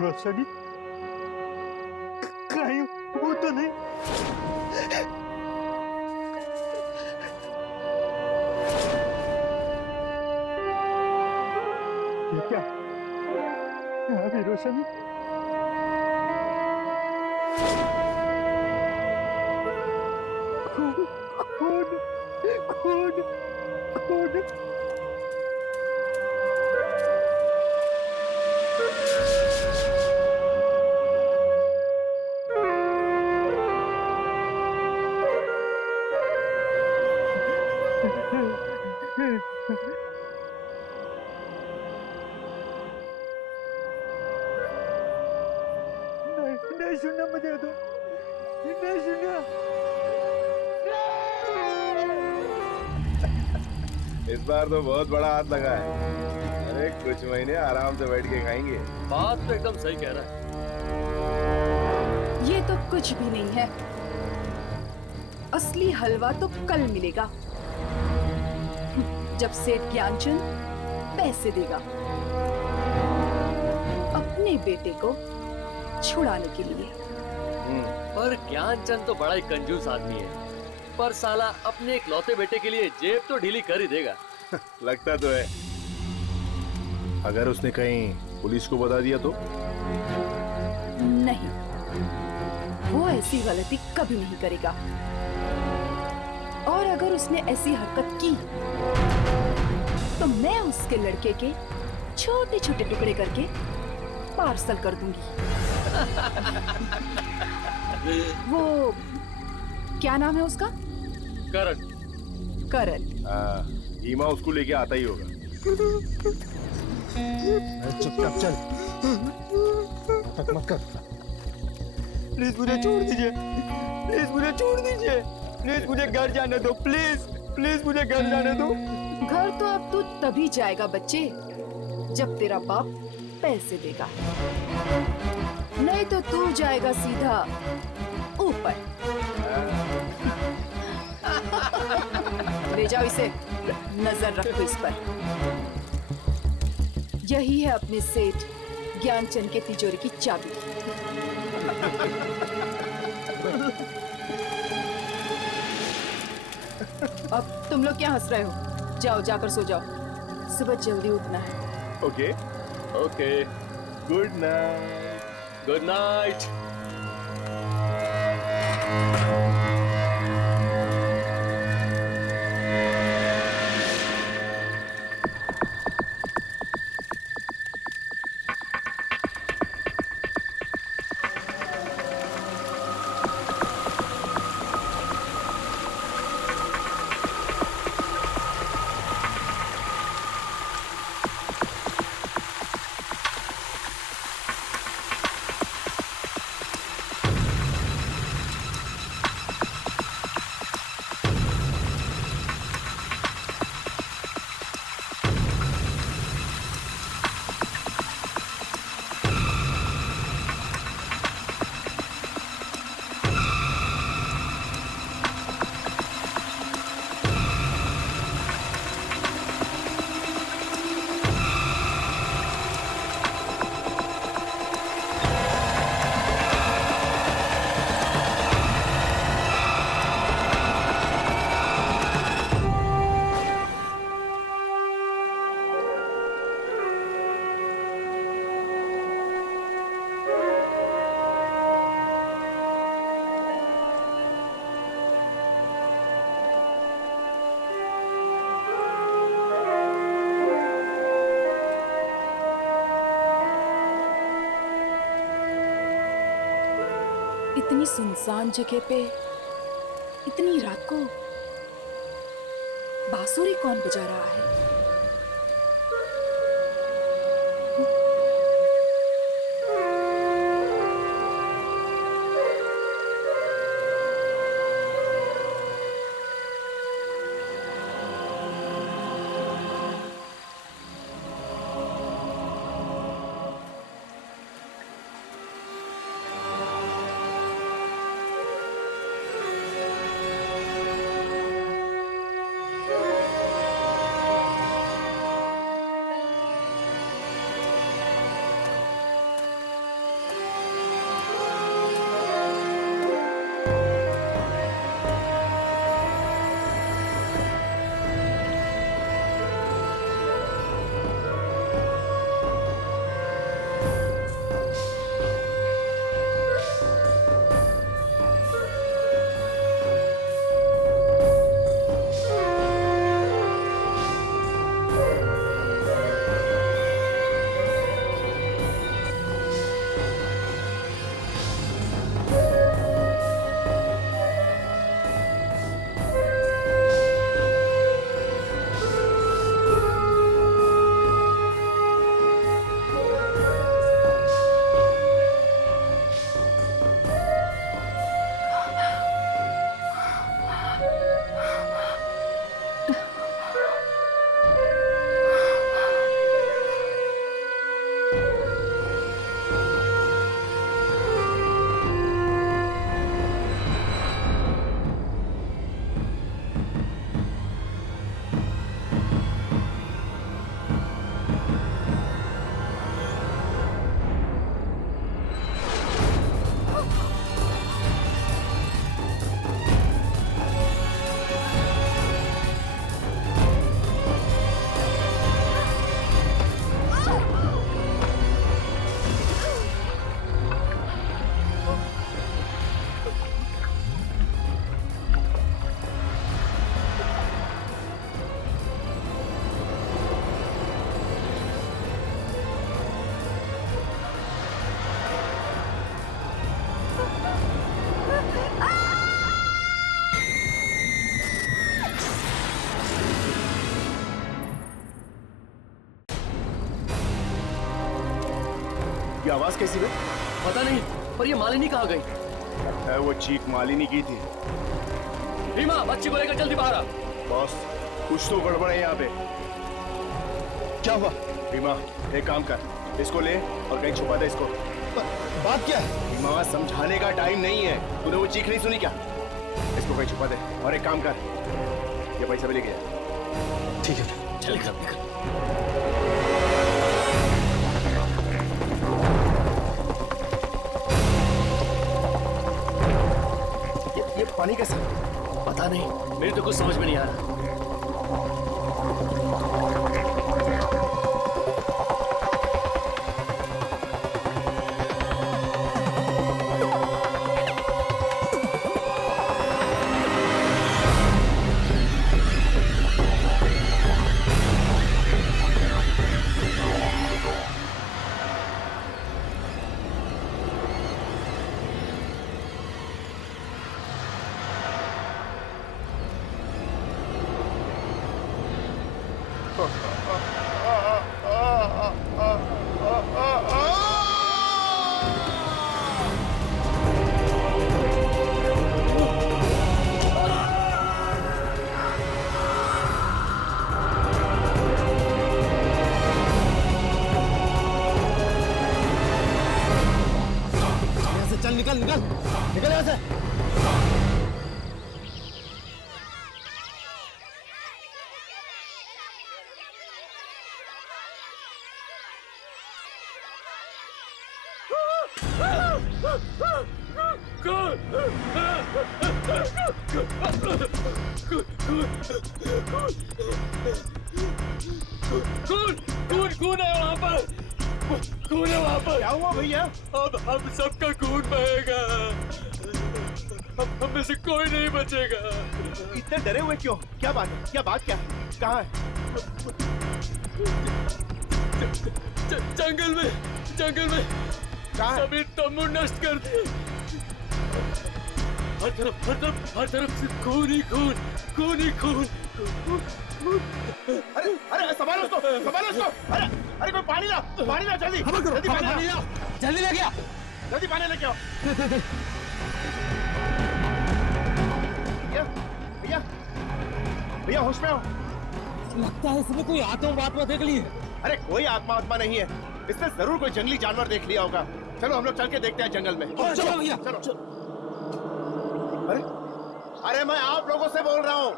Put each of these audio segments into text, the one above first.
रोशनी कहीं वो तो नहीं? ये क्या? यहाँ भी रोशनी? खून खून खून खून। नहीं नहीं सुनना मुझे तो नहीं सुनना। इस बार तो बहुत बड़ा हाथ लगा है। अरे कुछ महीने आराम से बैठ के खाएंगे। बात तो एकदम सही कह रहा है। ये तो कुछ भी नहीं है। असली हलवा तो कल मिलेगा, जब सेठ ज्ञानचंद पैसे देगा अपने बेटे को छुड़ाने के लिए। पर ज्ञानचंद तो बड़ा ही कंजूस आदमी है, पर साला अपने इकलौते बेटे के लिए जेब तो ढीली कर ही देगा। लगता तो है। अगर उसने कहीं पुलिस को बता दिया तो? नहीं, वो ऐसी गलती कभी नहीं करेगा। और अगर उसने ऐसी हरकत की तो मैं उसके लड़के के छोटे छोटे टुकड़े करके पार्सल कर दूंगी। वो क्या नाम है उसका? करण। करण। हीमा उसको लेके आता ही होगा। चुपचाप चल, नाटक मत कर। प्लीज मुझे छोड़ दीजिए, प्लीज मुझे छोड़ दीजिए, प्लीज मुझे घर जाने दो, प्लीज प्लीज मुझे घर जाने दो। घर तो अब तू तभी जाएगा बच्चे, जब तेरा बाप पैसे देगा, नहीं तो तू जाएगा सीधा ऊपर। ले जाओ इसे, नजर रखो इस पर। यही है अपने सेठ ज्ञानचंद के तिजोरी की चाबी। अब तुम लोग क्या हंस रहे हो? जाओ, जाकर सो जाओ, सुबह जल्दी उठना है। Okay okay, good night. Good night. इतनी सुनसान जगह पे इतनी रात को बांसुरी कौन बजा रहा है? ये आवाज कैसी है? पता नहीं, पर ये मालिनी कहाँ गई? है वो चीख मालिनी की थी। रीमा, बच्ची को लेकर जल्दी बाहर आ। बॉस, कुछ तो गड़बड़ है यहाँ पे। क्या हुआ? रीमा, एक काम कर, इसको ले और कहीं छुपा दे इसको। बात क्या है? रीमा, समझाने का टाइम नहीं है। तूने वो चीख नहीं सुनी क्या? इसको कहीं छुपा दे और एक काम कर, ये पैसा भी ले गया। ठीक है, चल निकल। ये पानी कैसा? पता नहीं, मेरे तो कुछ समझ में नहीं आ रहा। चल निकल निकल निकल यहाँ से। खून है वहाँ पर, खून है वहाँ पर। क्या हुआ भैया? अब हम सबका खून बहेगा, हम में से कोई नहीं बचेगा। इतने डरे हुए क्यों? क्या बात है? क्या बात क्या है? कहाँ है? जंगल में कहाँ है? सभी तंबू नष्ट कर दिए। हर तरफ से खून ही खून। अरे संभालो उसको, संभालो उसको। अरे कोई पानी ला जल्दी, जल्दी पानी ला, जल्दी ले गया। जल्दी पानी लेके आओ। भैया होश में हो? लगता है इसने कोई आत्मा देख ली है। अरे कोई आत्मा नहीं है, इसने जरूर कोई जंगली जानवर देख लिया होगा। चलो हम लोग चल के देखते हैं जंगल में। चलो भैया, चलो। अरे मैं आप लोगों से बोल रहा हूँ,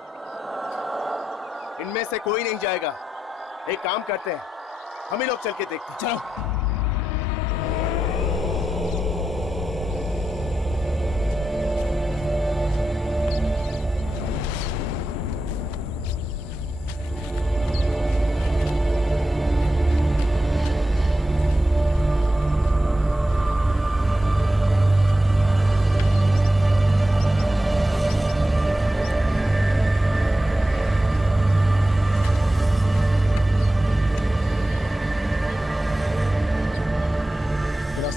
इनमें से कोई नहीं जाएगा। एक काम करते हैं, हम ही लोग चल के देखते हैं। चलो।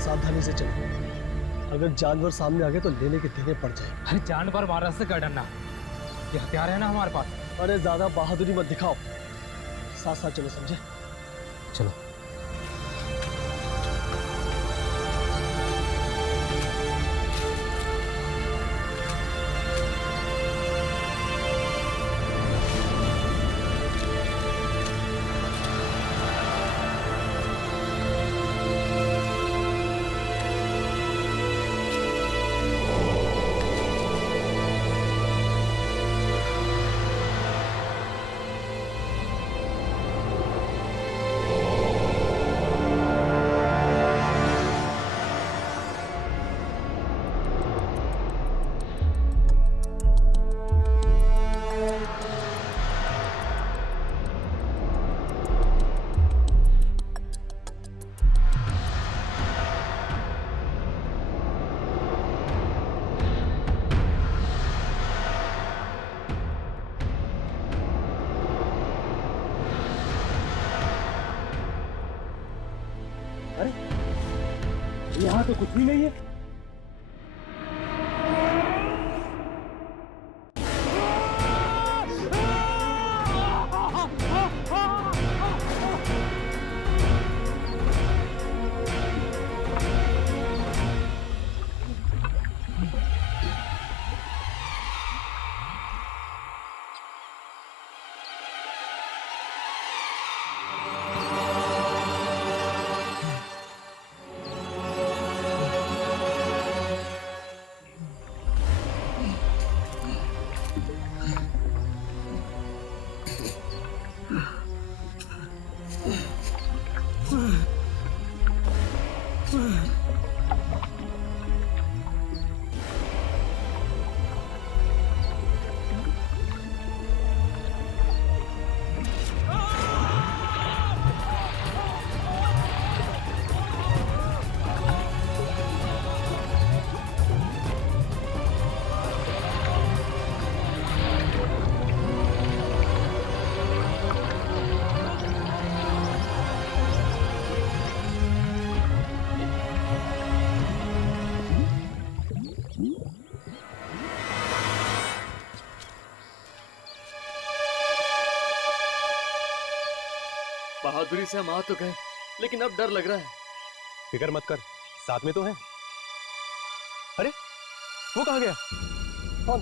सावधानी से चलो, अगर जानवर सामने आ गए तो लेने के देने पड़ जाए। अरे जानवर मारा से क्या डरना, ये हथियार है ना हमारे पास। अरे ज्यादा बहादुरी मत दिखाओ, साथ साथ चलो, समझे? चलो। यहाँ तो कुछ भी नहीं है। बहादुरी से हम आ तो गए, लेकिन अब डर लग रहा है। फिक्र मत कर, साथ में तो है। अरे वो कहाँ गया? कौन?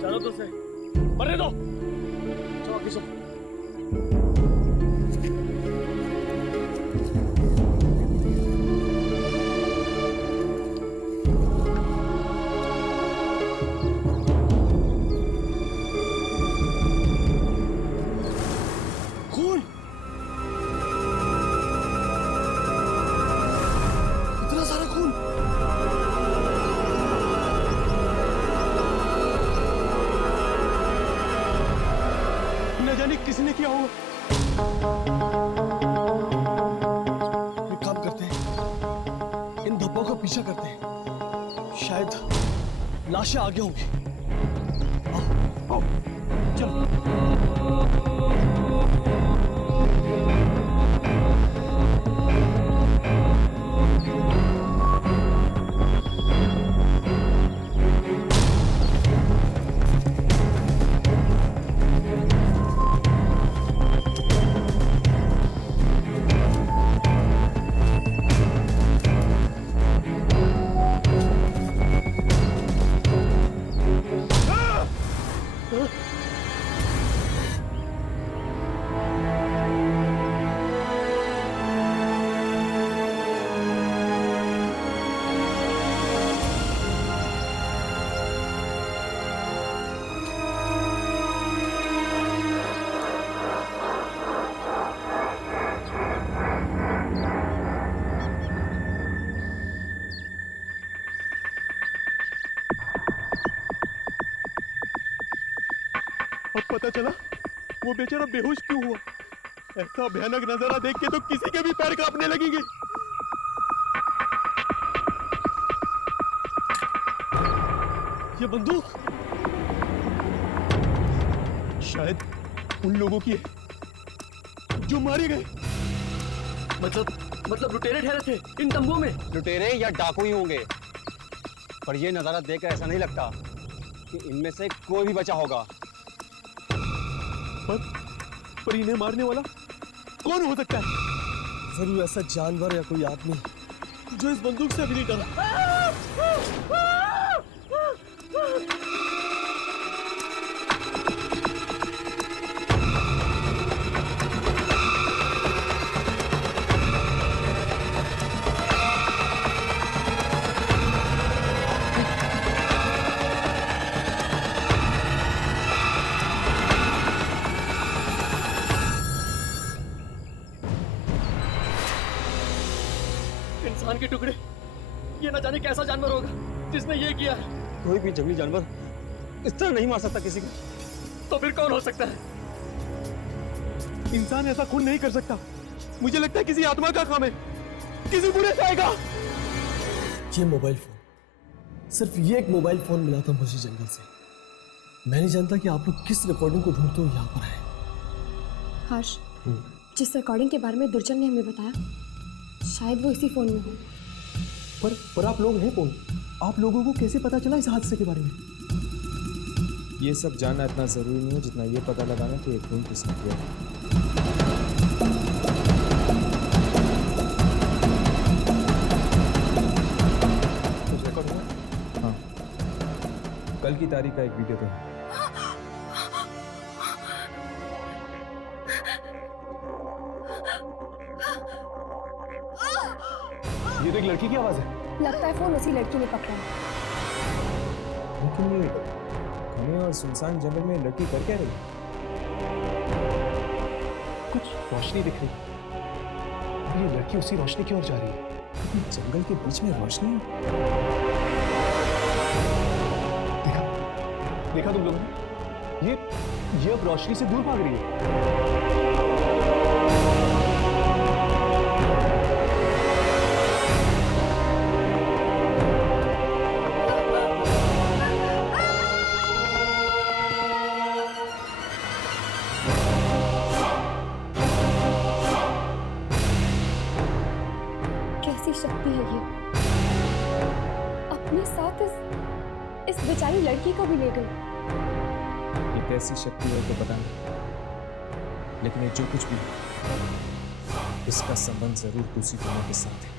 चलो तो से मरने दो। चलो आगे चलो। खून! इतना सारा खून! न जाने किसने किया होगा। एक काम करते हैं, इन धब्बों का पीछा करते हैं, शायद लाशें आगे होंगी। आओ, आओ, चलो। अब पता चला वो बेचारा बेहोश क्यों हुआ। ऐसा भयानक नजारा देख के तो किसी के भी पैर कांपने लगेंगे। ये बंदूक शायद उन लोगों की है जो मारे गए। मतलब लुटेरे ठहरे थे इन तंबुओं में। लुटेरे या डाकू ही होंगे, पर यह नजारा देखकर ऐसा नहीं लगता कि इनमें से कोई भी बचा होगा। पर इन्हें मारने वाला कौन हो सकता है? जरूर ऐसा जानवर या कोई आदमी जो इस बंदूक से अभी नहीं डरा। इंसान के टुकड़े, ये ना जाने कैसा जानवर होगा जिसने ये किया है। कोई भी जंगली जानवर इस तरह नहीं मार सकता किसी को। तो फिर कौन हो सकता है? इंसान ऐसा खून नहीं कर सकता। मुझे लगता है किसी आत्मा का काम है, किसी बुरे से आएगा। ये मोबाइल फोन, सिर्फ ये एक मोबाइल फोन मिला था मुझे जंगल से। मैं नहीं जानता कि आप लोग किस रिकॉर्डिंग को ढूंढते हो यहाँ पर आए। हर्ष, जिस रिकॉर्डिंग के बारे में दुर्जन ने हमें बताया, शायद वो इसी फोन में हो। पर आप लोग हैं कौन? आप लोगों को कैसे पता चला इस हादसे के बारे में? ये सब जानना इतना जरूरी नहीं है जितना ये पता लगाना कि एक खून किसने किया। कुछ रिकॉर्ड हुआ? हाँ, कल की तारीख का एक वीडियो तो है। ये तो एक लड़की की आवाज है। लगता है फोन उसी लड़की ने पकड़ा है। लेकिन ये घने और सुनसान जंगल में लड़की कर क्या रही? कुछ रोशनी दिख रही है। ये लड़की उसी रोशनी की ओर जा रही है। जंगल के बीच में रोशनी। देखा तुम लोगों ने? ये अब रोशनी से दूर भाग रही है। कैसी शक्ति है ये? अपने साथ इस इस बेचारी लड़की को भी ले गई। ये कैसी शक्ति है तो पता नहीं, लेकिन ये जो कुछ भी है, इसका संबंध जरूर दूसरी दुनिया के साथ है।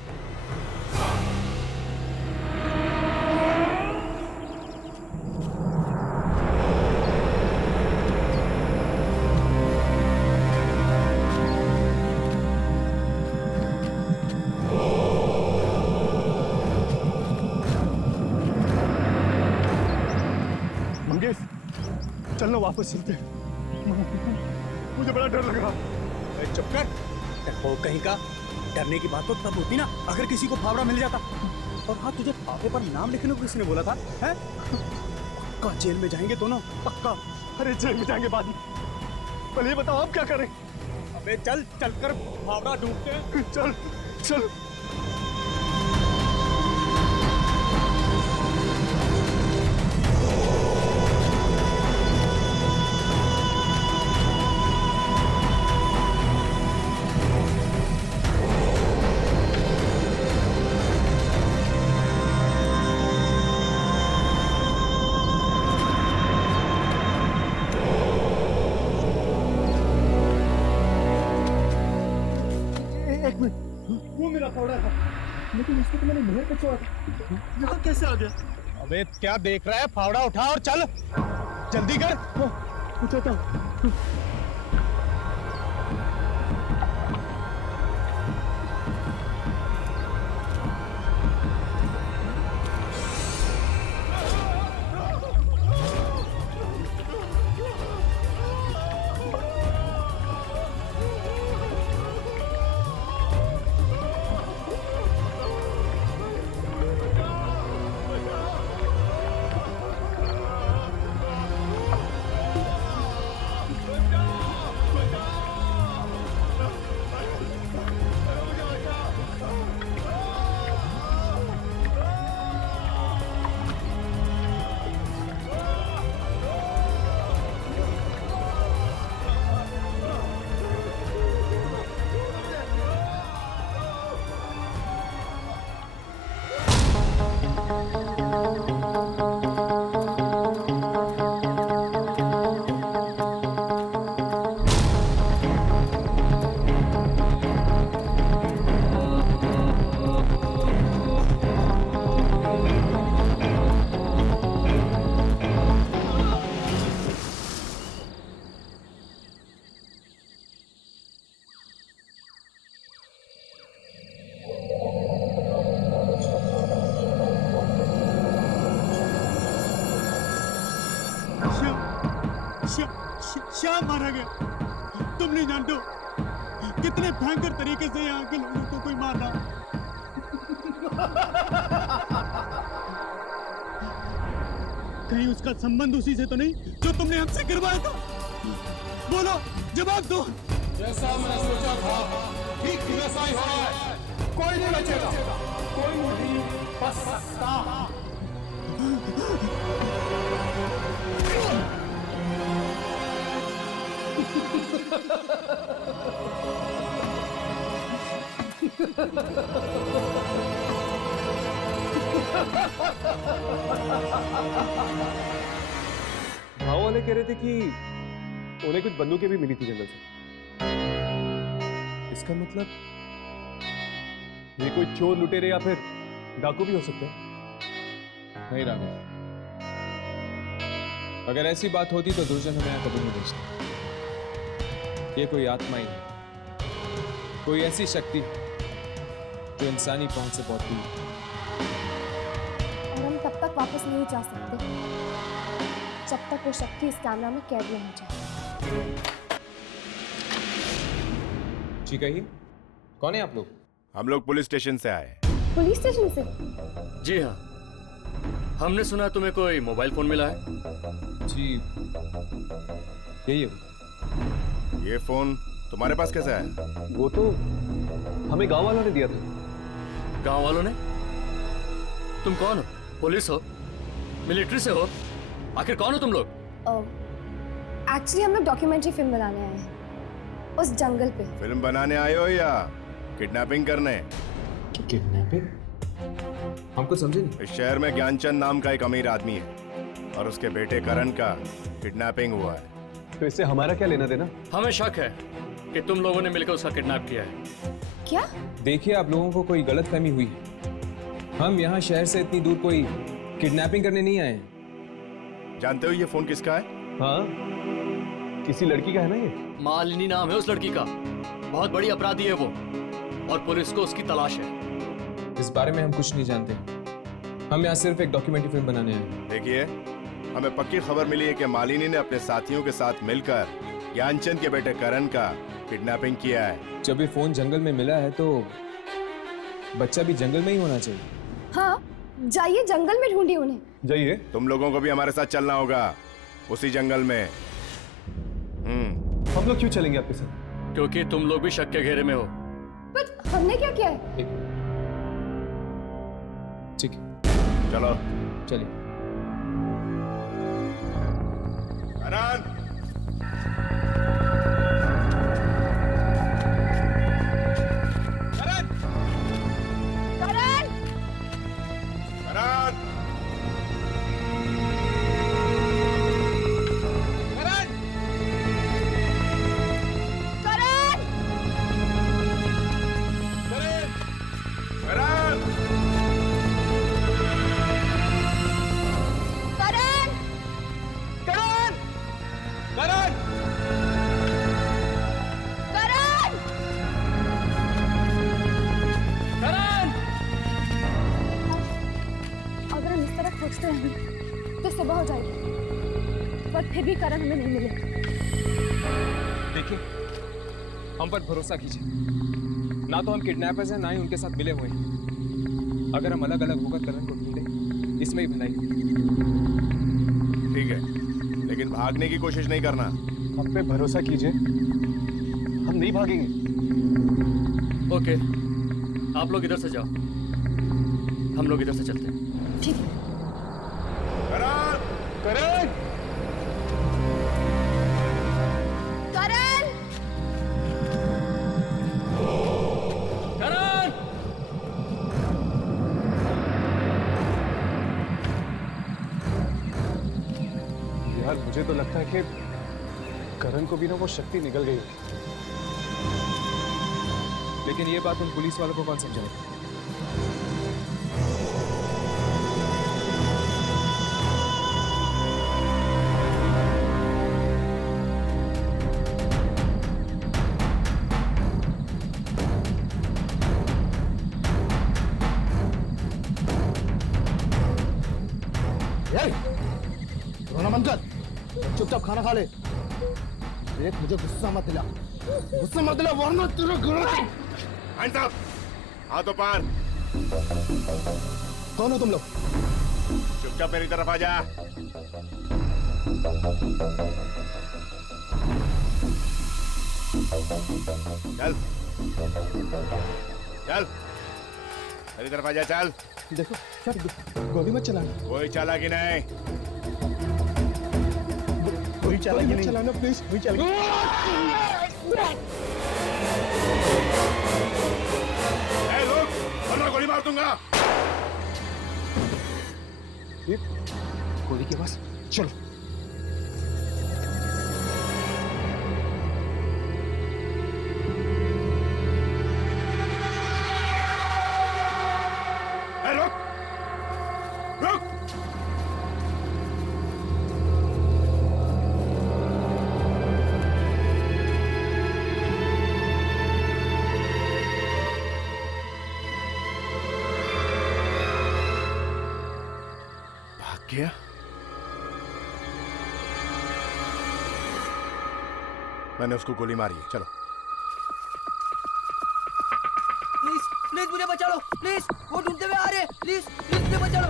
मंगेश, चलना वापस चलते हैं। मुझे बड़ा डर लग रहा। चुप कर, हो कहीं का। डरने की बात तो तब होती ना अगर किसी को फावड़ा मिल जाता। और हाँ, तुझे फावड़े पर नाम लिखने को किसने बोला था? हैं? पक्का जेल में जाएंगे दोनों, पक्का। अरे जेल में जाएंगे बाद में, पहले ये बताओ आप क्या करें? अबे चल, चलकर फावड़ा ढूंढते हैं। चल चल। वो मेरा फावड़ा था, लेकिन उसको तो मैंने नहर पे छोड़ा था। यहाँ कैसे आ गया? अबे क्या देख रहा है? फावड़ा उठा और चल, जल्दी कर। उठाता हूँ। श्याम मारा गया। तुम नहीं जानते हो कितने भयंकर तरीके से यहाँ के लोगों को कोई मार रहा। कहीं उसका संबंध उसी से तो नहीं जो तुमने हमसे गिरवाया था? बोलो, जवाब दो। जैसा मैं सोचा था ठीक वैसा ही हो रहा है। कोई नहीं बचेगा, कोई नहीं बच सकता। गाँव वाले कह रहे थे कि उन्हें कुछ बंदूकें भी मिली थी जंगल से। इसका मतलब ये कोई चोर लुटेरे या फिर डाकू भी हो सकते हैं। नहीं राघव, अगर ऐसी बात होती तो दुर्जन हमें यहाँ कभी नहीं भेजता। ये कोई आत्मा ही है, कोई ऐसी शक्ति जो इंसानी पहुंच से बहुत दूर है। और हम तब तक वापस नहीं जा सकते जब तक वो शक्ति इस कैमरा में कैद नहीं हो जाए। जी कहिए, कौन है आप लोग? हम लोग पुलिस स्टेशन से आए। पुलिस स्टेशन से? जी हाँ, हमने सुना तुम्हें कोई मोबाइल फोन मिला है। जी यही है। ये फोन तुम्हारे पास कैसे आया? वो तो हमें गांव वालों ने दिया था। गांव वालों ने? तुम कौन हो? पुलिस हो? मिलिट्री से हो? आखिर कौन हो तुम लोग? एक्चुअली हम लोग डॉक्यूमेंट्री फिल्म बनाने आए हैं उस जंगल पे। फिल्म बनाने आए हो या किडनैपिंग करने? किडनैपिंग? हम कुछ समझे नहीं। इस शहर में ज्ञानचंद नाम का एक अमीर आदमी है और उसके बेटे करण का किडनैपिंग हुआ है। तो इससे हमारा क्या लेना देना? हमें शक है कि तुम लोगों ने मिलकर उसका किडनैप किया है। क्या? देखिए, आप लोगों को कोई गलतफहमी हुई है। हम यहाँ शहर से इतनी दूर कोई किडनैपिंग करने नहीं आए हैं। जानते हो ये फोन किसका है? हाँ, किसी लड़की का है ना ये। मालिनी नाम है उस लड़की का। बहुत बड़ी अपराधी है वो और पुलिस को उसकी तलाश है। इस बारे में हम कुछ नहीं जानते। हम यहाँ सिर्फ एक डॉक्यूमेंट्री फिल्म बनाने आए हैं। देखिए, हमें पक्की खबर मिली है कि मालिनी ने अपने साथियों के साथ मिलकर ज्ञानचंद के बेटे करण का किडनैपिंग किया है। जब ये फोन जंगल में मिला है तो बच्चा भी जंगल में ही होना चाहिए। हाँ, जाइए जंगल में ढूंढिए उन्हें। जाइए। तुम लोगों को भी हमारे साथ चलना होगा उसी जंगल में। हम लोग क्यों चलेंगे आपके साथ? क्योंकि तुम लोग भी शक के घेरे में हो। पर हमने क्या किया है? ठीक है, चलो चलिए। करण, तो सुबह हो जाएगी, पर फिर भी करण हमें नहीं मिले। देखिए, हम पर भरोसा कीजिए। ना तो हम किडनैपर्स हैं, ना ही उनके साथ मिले हुए हैं। अगर हम अलग अलग होकर करण को ढूंढे, इसमें ही भलाई। ठीक है, लेकिन भागने की कोशिश नहीं करना। हम पे भरोसा कीजिए, हम नहीं भागेंगे। ओके, आप लोग इधर से जाओ, हम लोग इधर से चलते हैं। ठीक है। करण! करण! करण! करण! यार, मुझे तो लगता है कि करण को भी ना वो शक्ति निकल गई। लेकिन ये बात उन पुलिस वालों को कौन समझाएगा? रोना बंद कर, चुपचाप खाना खा ले। देख, मुझे गुस्सा मत दिला, गुस्सा मत दिला, वरना तेरा घर। हैंड्स अप, हाथों पार। कौन हो तुम लोग? चुपचाप मेरी तरफ आ जा। चल चल, मेरी तरफ आ जा, चल। देखो, चल, गोली मत चलाना। कोई चालाकी नहीं। कोई चालाकी नहीं चलाना, प्लीज। कोई चालाकी। ए लोग, वरना गोली मार दूंगा। गोली की आवाज। चलो। गया? मैंने उसको गोली मारी है। चलो। प्लीज प्लीज मुझे बचा लो, प्लीज। वो ढूंढते हुए आ रहे हैं, प्लीज प्लीज मुझे बचा लो।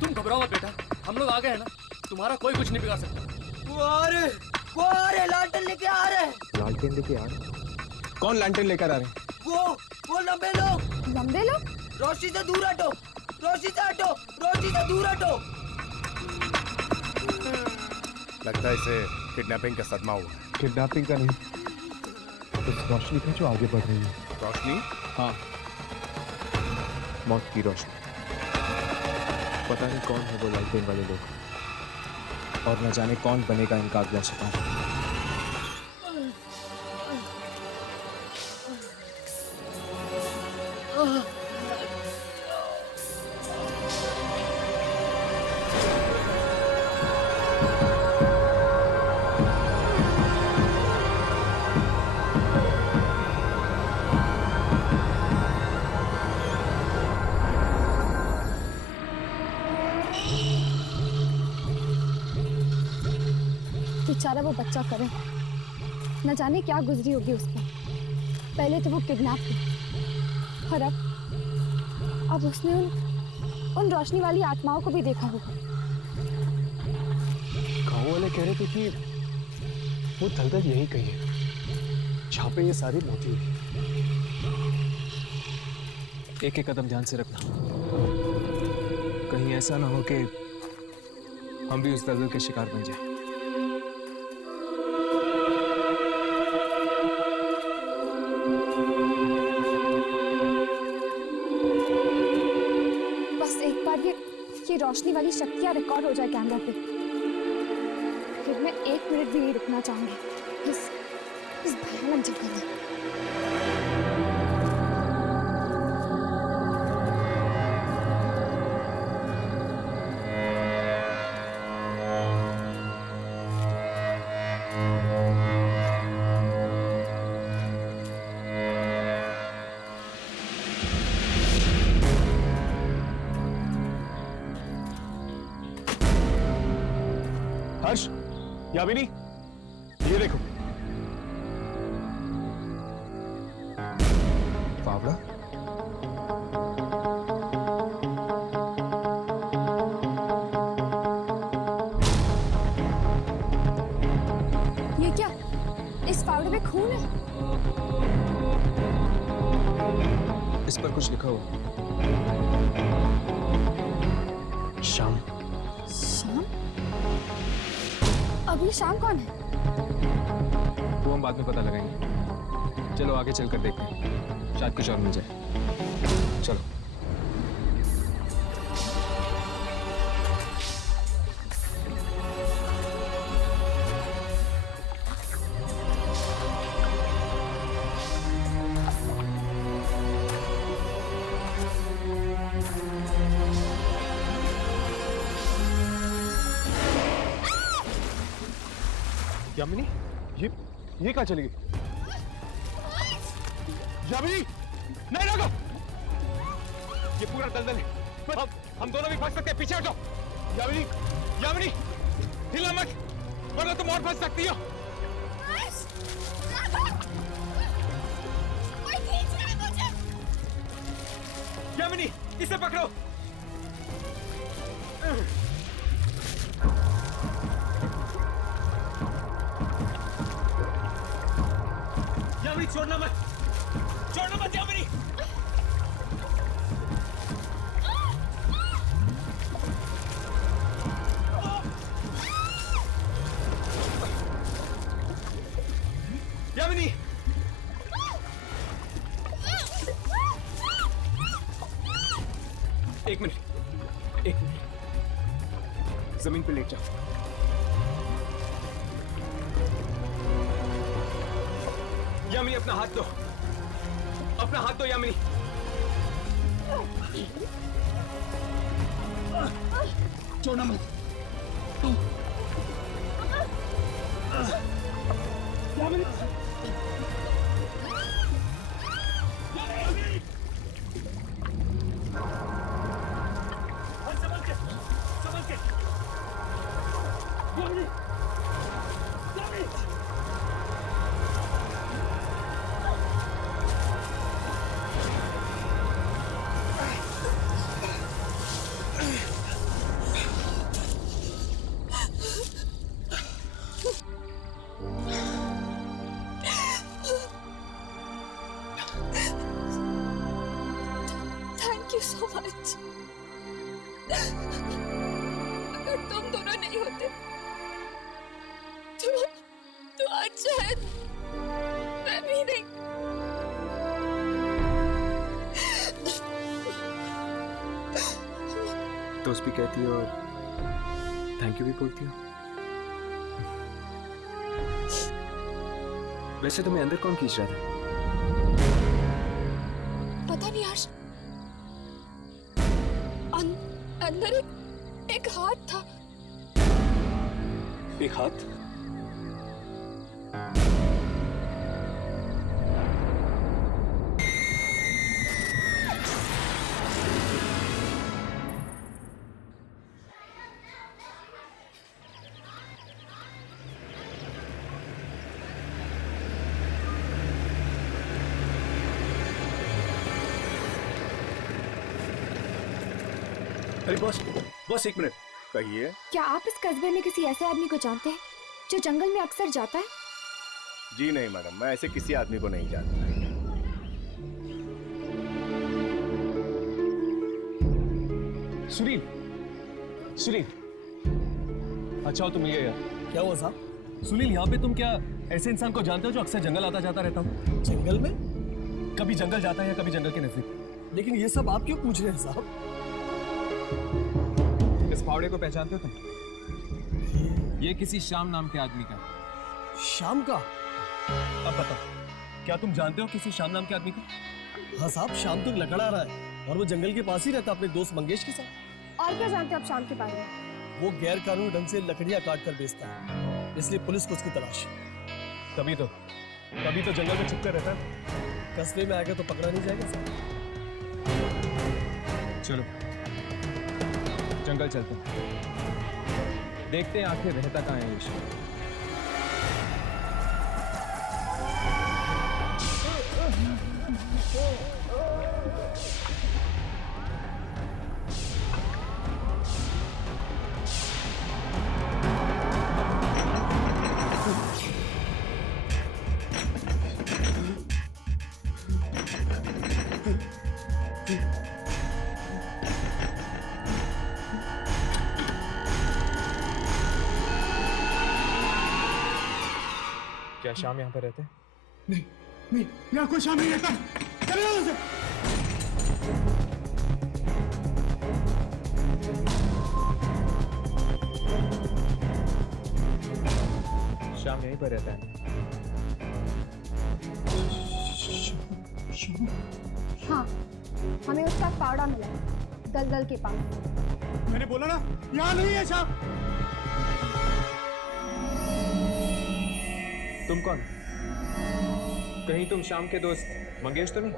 तुम घबराओ मत बेटा, हम लोग आ गए हैं ना, तुम्हारा कोई कुछ नहीं बिगाड़ सकता। वो आ रहे, लालटेन लेके आ रहे हैं। लालटेन लेके आ रहे? कौन लालटेन लेकर आ रहे हैं? वो लंबे लोग। लंबे लोग? रोशनी से दूर हटो, रोशनी से हटो, रोशनी से दूर हटो। लगता है इसे किडनैपिंग का सदमा हुआ। किडनैपिंग का नहीं, तो रोशनी का जो आगे बढ़ रही है। रोशनी? हाँ, मौत की रोशनी। पता नहीं कौन है वो लाइफ देने वाले लोग, और न जाने कौन बनेगा इनका अगला शिकार। बेचारा वो बच्चा करे, न जाने क्या गुजरी होगी उस पर। पहले तो वो किडनैप हुई और अब उसने उन रोशनी वाली आत्माओं को भी देखा होगा। गाँव वाले कह रहे थे कि वो दलदल यहीं कहीं है जहाँ पे ये सारी मौतें हुई। एक एक कदम ध्यान से रखना, कहीं ऐसा ना हो कि हम भी उस दलदल के शिकार बन जाए। ये रोशनी वाली शक्तियां रिकॉर्ड हो जाए कैमरा पे, फिर मैं 1 मिनट भी नहीं रुकना चाहूंगी इस भयानक जगह में। हर्ष, यामिनी, ये देखो। फावड़ा? ये क्या? इस फावड़े में खून है? इस पर कुछ लिखा हुआ। शाम। शाम? अब ये शाम कौन है? वो हम बाद में पता लगाएंगे। चलो आगे चलकर देखते हैं, शायद कुछ और मिल जाए। चलो। यामिनी, ये कहाँ चली गई? यामिनी, नहीं रोको! ये पूरा दलदल है। हम दोनों भी फंस सकते हैं, पीछे हटो। यामिनी, यामिनी, हिलना मत, वरना तुम और फंस सकती हो। यामिनी, इसे पकड़ो। यामिनी, छोड़ना मत यामिनी। यामिनी, एक मिनट, जमीन पे लेट जाओ। यामिनी, अपना हाथ दो यामिनी। छोड़ना मत। यामिनी, संभल के। Yamini, thank you so much. अगर तुम दोनों नहीं होते तो आज शायद मैं भी नहीं। दोस्त भी कहती हो और थैंक यू भी बोलती हो। वैसे तुम्हें अंदर कौन खींच रहा था? पता नहीं हर्ष, अंदर एक हाथ था। एक हाथ? अरे बॉस एक मिनट। कहिए। क्या आप इस कस्बे में किसी ऐसे आदमी को जानते हैं जो जंगल में अक्सर जाता है? जी नहीं मैडम, मैं ऐसे किसी आदमी को नहीं जानता। सुनील, सुनील, अच्छा हो तुम ये यार। क्या हुआ साहब? सुनील, यहाँ पे तुम क्या ऐसे इंसान को जानते हो जो अक्सर जंगल आता जाता रहता हूँ? जंगल में? कभी जंगल जाता है या कभी जंगल के नजदीक। लेकिन ये सब आप क्यों पूछ रहे हैं साहब? इस फावड़े को पहचानते हो तुम? ये किसी श्याम नाम के आदमी का। शाम का? अब बताओ, क्या तुम जानते हो किसी श्याम नाम के आदमी को? हाँ साहब, शाम तो लकड़ा रहा है और वो जंगल के पास ही रहता अपने दोस्त मंगेश के साथ। और क्या जानते हैं आप शाम के बारे में? वो गैर कानूनी ढंग से लकड़ियां काट कर बेचता है, इसलिए पुलिस को उसकी तलाश। तभी तो जंगल में छुप कर रहता है। कस्बे में आएगा तो पकड़ा नहीं जाएगा साहब। चलो जंगल चलते हैं, देखते हैं आखिर रहता कहाँ है ये शाम। क्या शाम यहाँ पर रहते हैं? नहीं नहीं, यहाँ कोई शाम नहीं रहता। चले जाओ उसे। शाम यहीं पर रहता है। हाँ, हमें उसका फावड़ा मिला दलदल के पास। मैंने बोला ना, यहाँ नहीं है शाम। तुम कौन? कहीं तुम शाम के दोस्त मंगेश तो नहीं?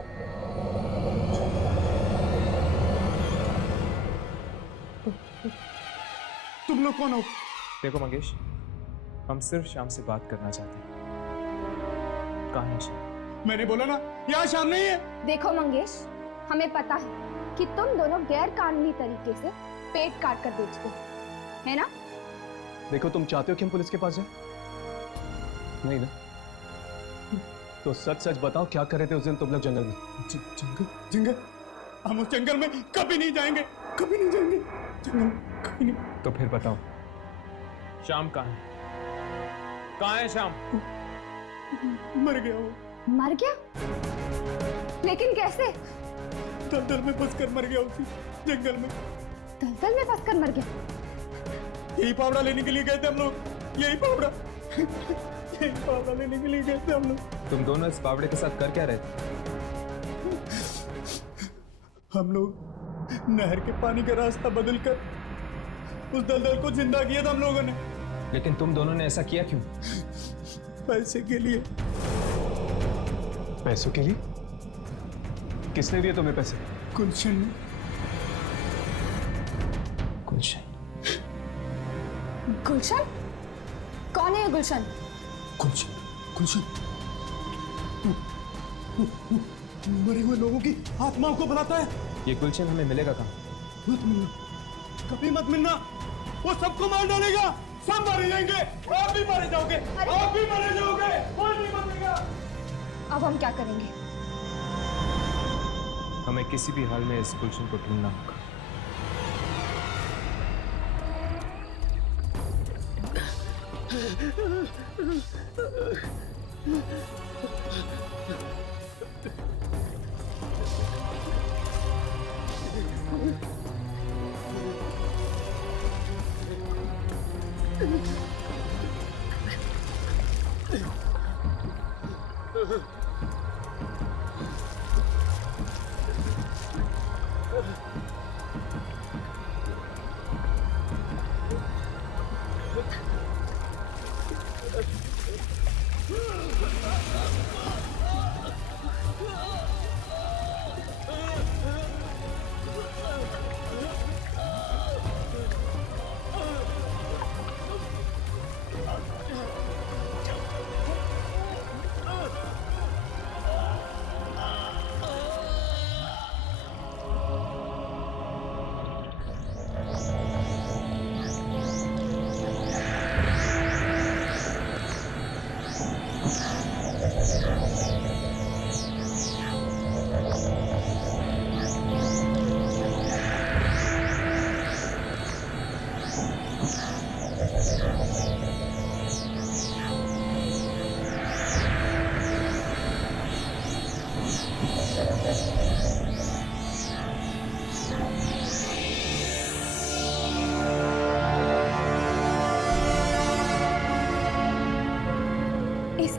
तुम लोग कौन हो? देखो मंगेश, हम सिर्फ शाम से बात करना चाहते हैं। कहाँ है शाम? मैंने बोला ना, यहाँ शाम नहीं है। देखो मंगेश, हमें पता है कि तुम दोनों गैर कानूनी तरीके से पेट काट कर बेचते हो, है ना? देखो, तुम चाहते हो कि हम पुलिस के पास जाएं? नहीं ना? तो सच सच बताओ, क्या कर रहे थे उस दिन तुम लोग जंगल में? जंगल? जंगल? हम उस जंगल में कभी नहीं जाएंगे, कभी नहीं जाएंगे। जंगल कभी नहीं। तो फिर बताओ, शाम कहाँ है? कहाँ है शाम? मर गया वो। मर गया? लेकिन कैसे? दलदल में फंसकर मर गया उसी जंगल में। दलदल में फंसकर मर गया? यही फावड़ा लेने के लिए गए थे हम लोग। यही फावड़ा लेने के लिए गए थे हम लोग। तुम दोनों इस बावड़े के साथ कर क्या रहे थे? हम लोग नहर के पानी का रास्ता बदलकर उस दलदल को जिंदा किया था हम लोगों ने। लेकिन तुम दोनों ने ऐसा किया क्यों? पैसे के लिए। पैसों के लिए? किसने दिए तुम्हें पैसे? गुलशन ने। गुलशन? गुलशन? कौन है ये गुलशन? गुलशन? गुलशन मरे हुए लोगों की आत्माओं को बुलाता है। ये गुलशन हमें मिलेगा कहाँ? मत मिलना, कभी मत मिलना। वो सबको मार डालेगा, सब मारे जाएंगे। आप भी मारे जाओगे, आप भी मारे जाओगे, कोई नहीं बचेगा। अब हम क्या करेंगे? हमें किसी भी हाल में इस गुलशन को ढूंढना होगा। इस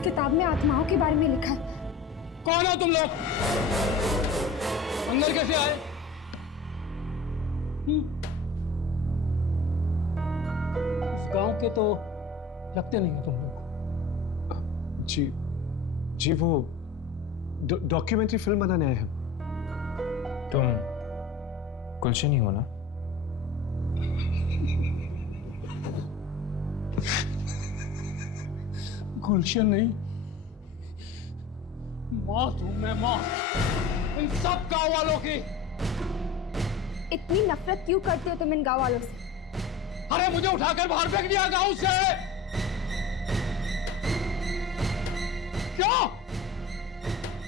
किताब में आत्माओं के बारे में लिखा है। कौन हो तुम लोग? अंदर कैसे आए? इस गांव के तो लगते नहीं हो तुम लोग। जी जी, वो डॉक्यूमेंट्री फिल्म बनाने आए हैं। तुम गुलशन ही हो ना? गुलशन नहीं, मौत हूं मैं, मौत इन सब गांव वालों की। इतनी नफरत क्यों करते हो तुम इन गांव वालों से? अरे मुझे उठाकर बाहर फेंक दिया गांव से। क्यों?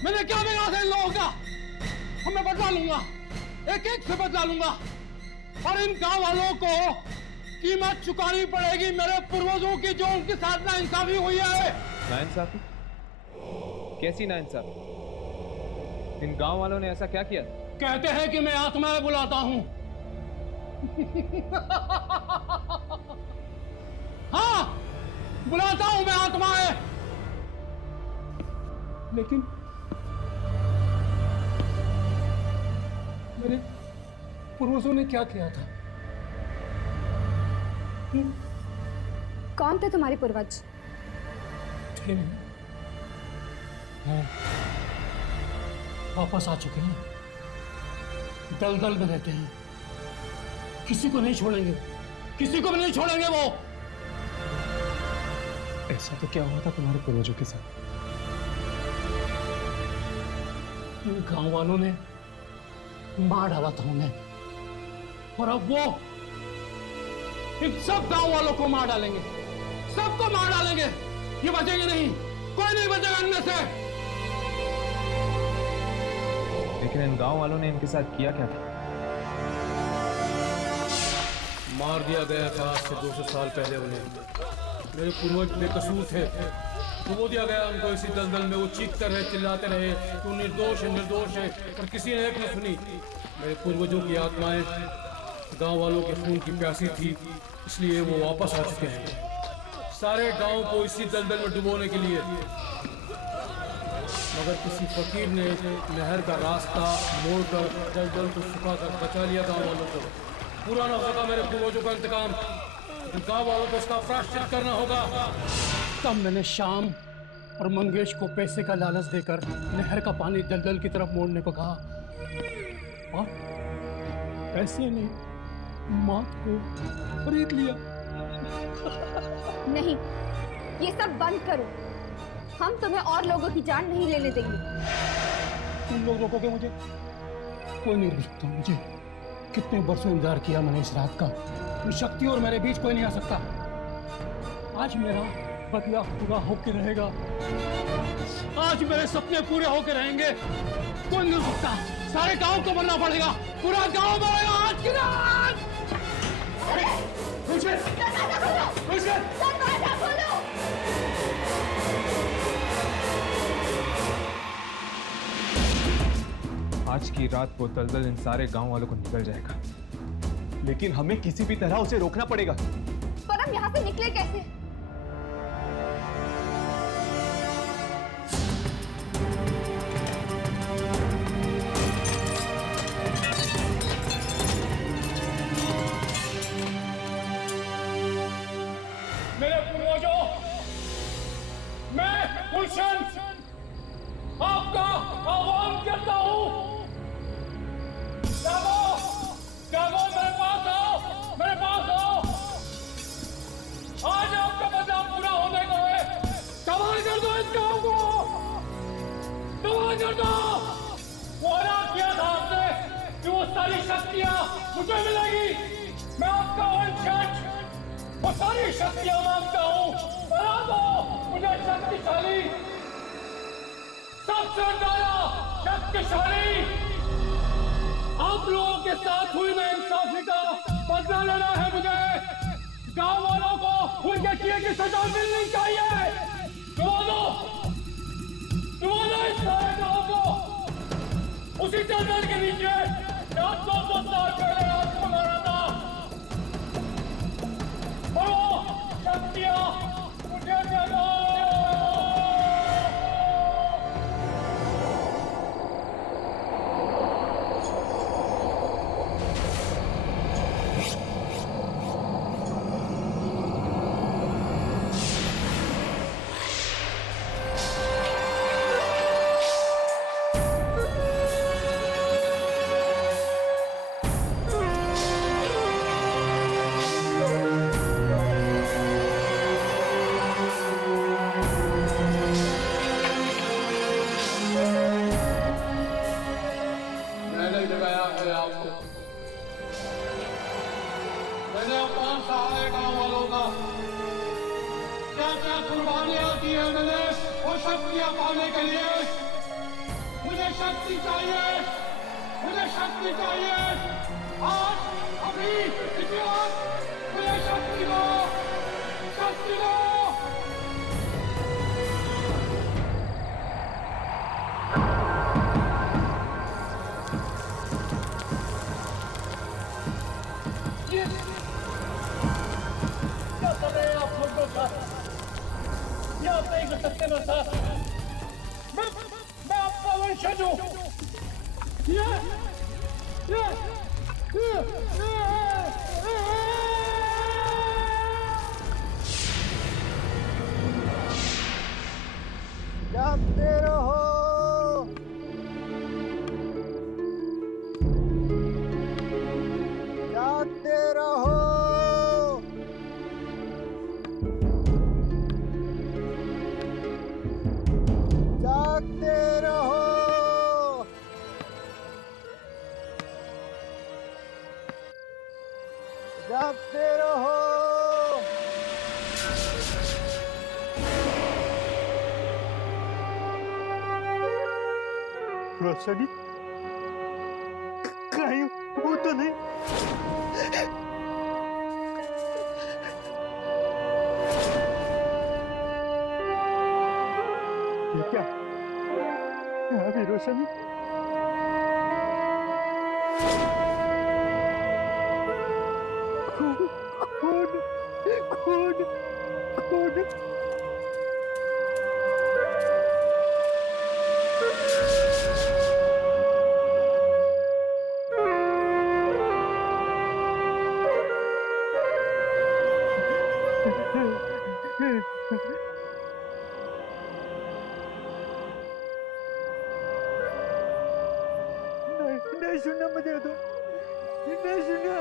मैंने क्या बिगाड़ा था इन लोगों का? अब मैं बदला लूंगा, एक एक से बदला लूंगा, और इन गांव वालों को कीमत चुकानी पड़ेगी मेरे पूर्वजों की, जो उनके साथ नाइंसाफी हुई है। नाइंसाफी? कैसी नाइंसाफी? इन गांव वालों ने ऐसा क्या किया? कहते हैं कि मैं आत्माएं बुलाता हूं। हाँ, बुलाता हूं मैं आत्माएं। लेकिन मेरे पूर्वजों ने क्या किया था? कौन थे तुम्हारे पूर्वज? थे नहीं, हैं, वापस आ चुके हैं, दलदल में रहते हैं, किसी को नहीं छोड़ेंगे, किसी को भी नहीं छोड़ेंगे वो। ऐसा तो क्या हुआ था तुम्हारे पूर्वजों के साथ? इन गांव वालों ने मार डाला था उन्हें, और अब वो इन सब गांव वालों को मार डालेंगे, सबको मार डालेंगे। ये बचेंगे नहीं, कोई नहीं बचेगा इनमें से। लेकिन इन गांव वालों ने इनके साथ किया क्या था? मार दिया गया था आज से 200 साल पहले उन्हें। मेरे पूर्वज बेकसूर थे, डुबो दिया गया उनको इसी दलदल में। वो चीखते रहे, चिल्लाते रहे कि निर्दोष है, निर्दोष है, पर किसी ने एक नहीं सुनी। मेरे पूर्वजों की आत्माएं गांव वालों के खून की प्यासी थी, इसलिए वो वापस आ चुके हैं, सारे गांव को इसी दलदल में डुबोने के लिए। मगर किसी फकीर ने नहर का रास्ता मोड़कर दलदल को सुखाकर बचा लिया गांव वालों को। पूरा न होगा मेरे पूर्वजों का इंतकाम, गांव वालों को इसका प्रायश्चित करना होगा। तब मैंने श्याम और मंगेश को पैसे का लालच देकर नहर का पानी दलदल की तरफ मोड़ने को कहा, और पैसे ने मौत को खरीद लिया। नहीं, ये सब बंद करो। हम तुम्हें और लोगों की जान नहीं लेने देंगे। तुम लोग रोकोगे मुझे? कोई नहीं रोक सकता मुझे। कितने बरसों इंतजार किया मैंने इस रात का। शक्ति और मेरे बीच कोई नहीं आ सकता। आज मेरा बदला पूरा होके रहेगा, आज मेरे सपने पूरे होके रहेंगे। कोई नहीं रुक सकता, सारे गांव को बनना पड़ेगा, पूरा गांव मरेगा आज की रात। आज की रात वो दलदल इन सारे गांव वालों को निकल जाएगा। लेकिन हमें किसी भी तरह उसे रोकना पड़ेगा। पर हम यहाँ से निकले कैसे? मेरे पूर्वजों, मैं गुलशन आपका आह्वान करता हूँ। जागो, जागो, मेरे पास आओ, मेरे पास आओ। आज आपका बदला पूरा होने को है। तबाह कर दो इस गांव को, तबाह कर दो। वादा किया था आपने कि वो सारी शक्तियाँ मुझे मिलेगी। मैं आपका वंशज वो सारी शक्तियाँ मांगता हूँ। बना दो मुझे शक्तिशाली, सबसे बड़ा शक्तिशाली। आप लोगों के साथ हुई नाइंसाफी का बदला लेना है मुझे। गांव वालों को उनके किए की सजा मिलनी चाहिए। डुबो दो इस सारे गांव को उसी चादर के नीचे 200 साल पहले आपको मारा था। और वो शक्तियां मुझे दे दो। मैंने जगाया है आपको। मैंने अपमान सहा है गांव वालों का। क्या क्या कुर्बानियां की है मैंने वो शक्तियां पाने के लिए। मुझे शक्ति चाहिए, मुझे शक्ति चाहिए। आज अभी इसी वक्त मुझे शक्ति दो, शक्ति दो। क्या कर रहे हैं आप लोग मेरे साथ? ये आप नहीं कर सकते मेरे साथ। मैं आपका वंशज हूँ। जागते रहो, जागते रहो। जागते रहो। जागते रहो। रोशनी कहीं वो तो नहीं? ये क्या? यहाँ भी रोशनी? खून, खून, खून। नहीं सुनना मुझे तो, नहीं सुनना।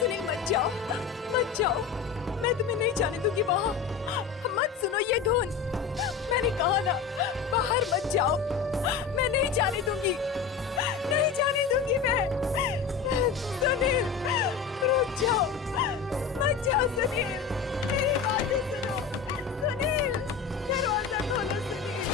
सुनील मत जाओ, मत जाओ। मैं तुम्हें नहीं जाने दूंगी वहाँ। मत सुनो ये धुन। मैंने कहा ना, बाहर मत जाओ। मैं नहीं जाने दूंगी, नहीं जाने दूंगी मैं। सुनील रुक जाओ, मत जाओ सुनील। मेरी बातें सुनो सुनील। दरवाजा खोलो सुनील।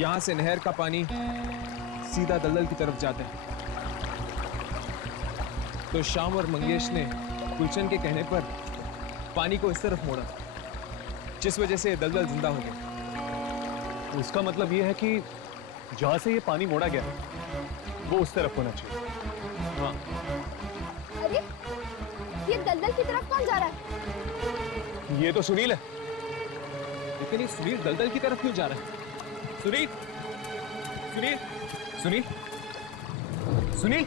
यहां से नहर का पानी सीधा दलदल की तरफ जाता है। तो श्याम और मंगेश ने गुलशन के कहने पर पानी को इस तरफ मोड़ा, जिस वजह से दलदल जिंदा हो गया। उसका मतलब ये है कि जहां से ये पानी मोड़ा गया वो उस तरफ होना चाहिए। हाँ। अरे ये दलदल की तरफ कौन जा रहा है? ये तो सुनील है। लेकिन ये सुनील दलदल की तरफ क्यों जा रहा है? सुनील, सुनील, सुनील, सुनील,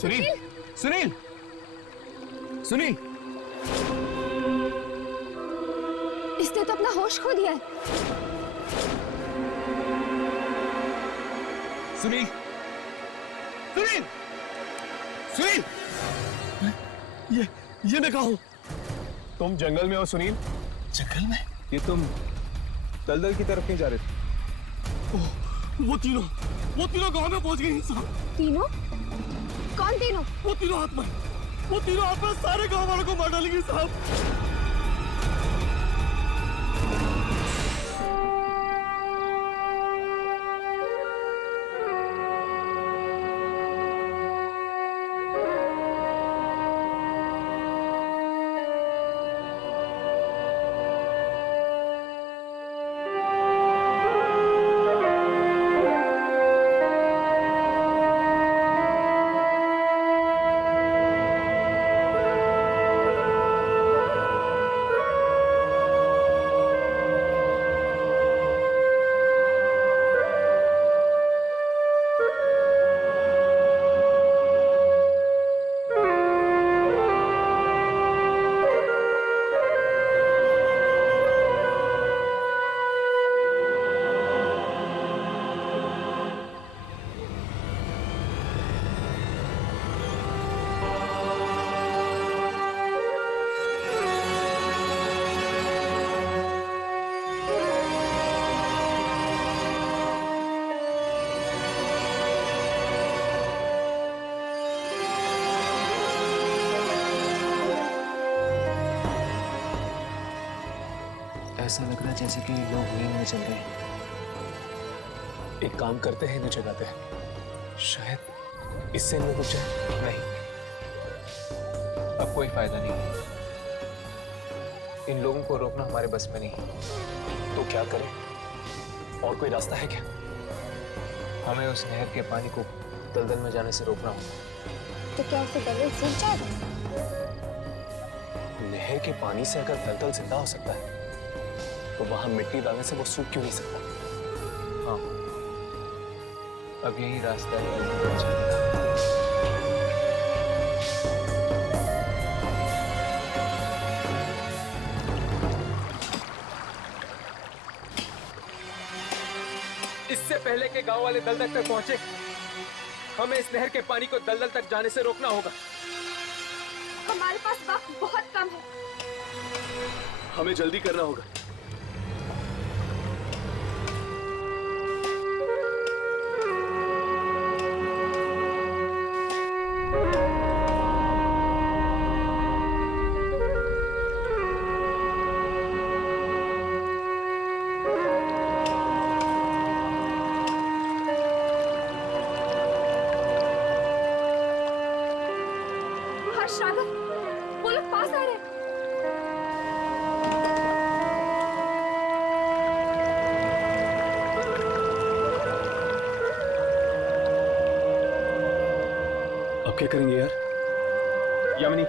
सुनील, सुनील, सुनील। इसने तो अपना होश खो दिया है। सुनील, सुनील, सुनील। ये मैं कहा हूं? तुम जंगल में हो सुनील? जंगल में? ये तुम दलदल की तरफ नहीं जा रहे थे? वो तीनों गांव में पहुंच गए साहब। तीनों? कौन तीनों? वो तीनों आत्मा सारे गांव वालों को मार डालेंगे साहब। ऐसा लग रहा है जैसे कि लोग नींद में चल रहे हैं। एक काम करते हैं, इन्हें जगाते हैं, शायद इससे इन्हें कुछ नहीं, अब कोई फायदा नहीं है। इन लोगों को रोकना हमारे बस में नहीं। तो क्या करें? और कोई रास्ता है क्या? हमें उस नहर के पानी को दलदल में जाने से रोकना होगा। तो क्या उसे दलदल सूख जाएगा? नहर के पानी से अगर दलदल जिंदा हो सकता है तो वहां मिट्टी डालने से वो सूख क्यों नहीं सकता? हाँ, अब यही रास्ता है दलदल जाने का। इससे पहले के गांव वाले दलदल तक पहुंचे, हमें इस नहर के पानी को दलदल तक जाने से रोकना होगा। हमारे पास वक्त बहुत कम है। हमें जल्दी करना होगा। राघव, वो लोग पास आ रहे हैं। अब क्या करेंगे यार? यामिनी,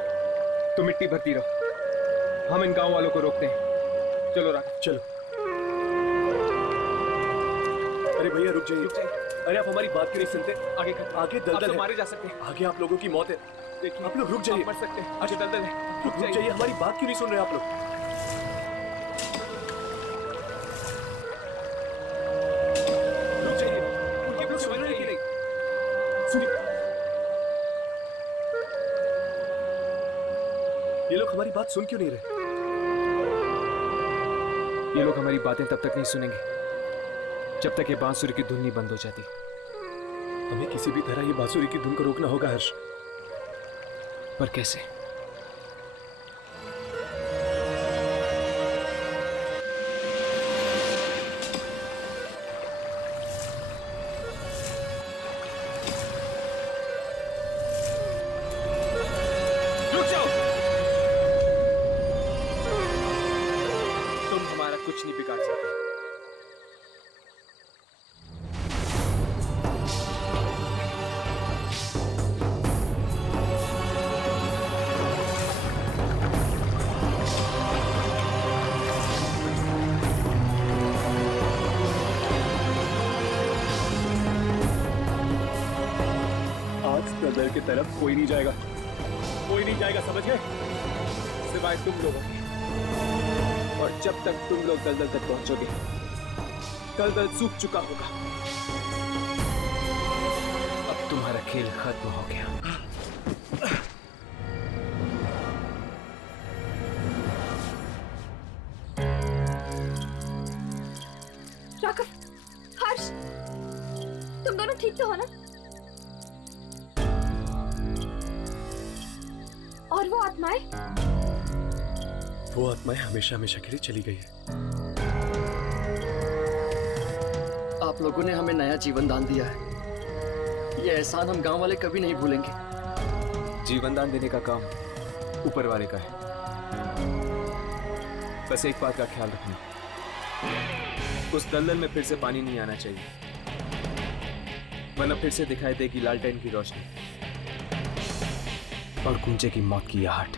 तुम मिट्टी भरती रहो, हम इन गांव वालों को रोकते हैं। चलो राघव, चलो। अरे भैया रुक जाइए। अरे आप हमारी बात क्यों नहीं सुनते? आगे दलदल है, मारे जा सकते हैं। आगे आप लोगों की मौत है। देखिए, आप लोग रुक जाइए। मर सकते हैं। अच्छा दलदल है, रुक जाइए। हमारी बात क्यों नहीं सुन रहे आप लोग? रुक जाइए, उनके लोग सुन रहे हैं कि नहीं? सुनिए, ये लोग हमारी बात सुन क्यों नहीं रहे? ये लोग हमारी बातें तब तक नहीं सुनेंगे जब तक ये बांसुरी की धुन नहीं बंद हो जाती। हमें किसी भी तरह ये बांसुरी की धुन को रोकना होगा हर्ष। पर कैसे? रोशनी भी काट सकते हैं। दलदल की तरफ कोई नहीं जाएगा, कोई नहीं जाएगा, समझ गए? सिवाय तुम लोगों के। और जब तक तुम लोग दलदल तक पहुंचोगे, दलदल सूख चुका होगा। अब तुम्हारा खेल खत्म हो गया। राघव, हर्ष, तुम दोनों ठीक तो हो ना? और वो आत्माएं? वो आत्माएं हमेशा हमेशा के लिए चली गई है। आप लोगों ने हमें नया जीवन दान दिया है। ये एहसान हम गांव वाले कभी नहीं भूलेंगे। जीवन दान देने का काम ऊपर वाले का है। बस एक बात का ख्याल रखना, उस दलदल में फिर से पानी नहीं आना चाहिए, वरना फिर से दिखाई देगी लालटेन की रोशनी और गूंजेगी मौत की आहट।